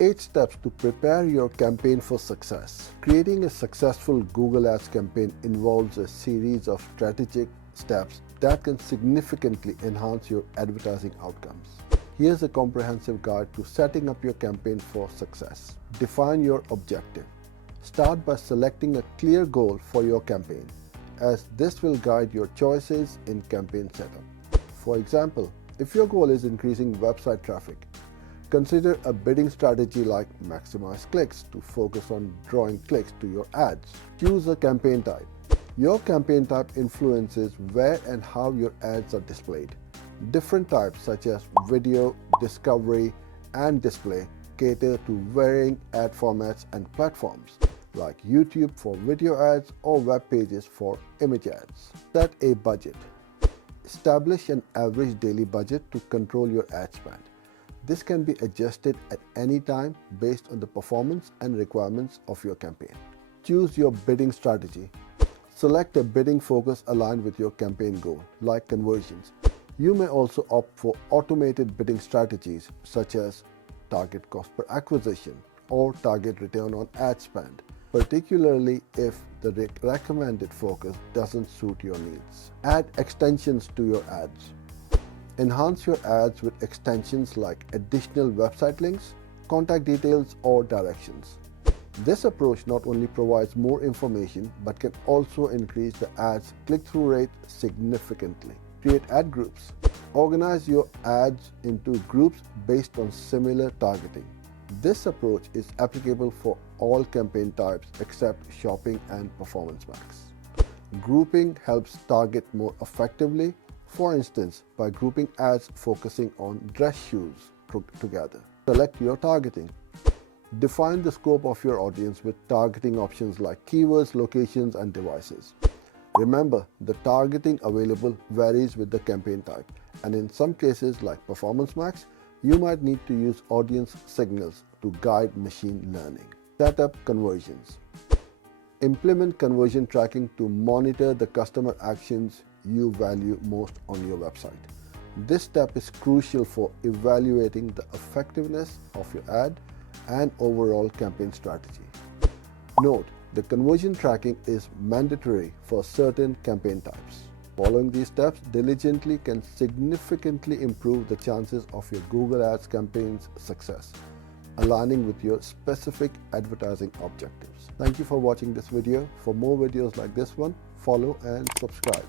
8 steps to prepare your campaign for success. Creating a successful Google Ads campaign involves a series of strategic steps that can significantly enhance your advertising outcomes. Here's a comprehensive guide to setting up your campaign for success. Define your objective. Start by selecting a clear goal for your campaign, as this will guide your choices in campaign setup. For example, if your goal is increasing website traffic, consider a bidding strategy like maximize clicks to focus on drawing clicks to your ads. Choose a campaign type. Your campaign type influences where and how your ads are displayed. Different types such as video, discovery, and display cater to varying ad formats and platforms like YouTube for video ads or web pages for image ads. Set a budget. Establish an average daily budget to control your ad spend. This can be adjusted at any time based on the performance and requirements of your campaign. Choose your bidding strategy. Select a bidding focus aligned with your campaign goal, like conversions. You may also opt for automated bidding strategies such as target cost per acquisition or target return on ad spend, particularly if the recommended focus doesn't suit your needs. Add extensions to your ads. Enhance your ads with extensions like additional website links, contact details, or directions. This approach not only provides more information but can also increase the ad's click-through rate significantly. Create ad groups. Organize your ads into groups based on similar targeting. This approach is applicable for all campaign types except shopping and performance max. Grouping helps target more effectively, for instance, by grouping ads focusing on dress shoes together. Select your targeting. Define the scope of your audience with targeting options like keywords, locations, and devices. Remember, the targeting available varies with the campaign type, and in some cases like Performance Max, you might need to use audience signals to guide machine learning. Set up conversions. Implement conversion tracking to monitor the customer actions you value most on your website. This step is crucial for evaluating the effectiveness of your ad and overall campaign strategy. Note, the conversion tracking is mandatory for certain campaign types. Following these steps diligently can significantly improve the chances of your Google Ads campaign's success, aligning with your specific advertising objectives. Thank you for watching this video. For more videos like this one, follow and subscribe.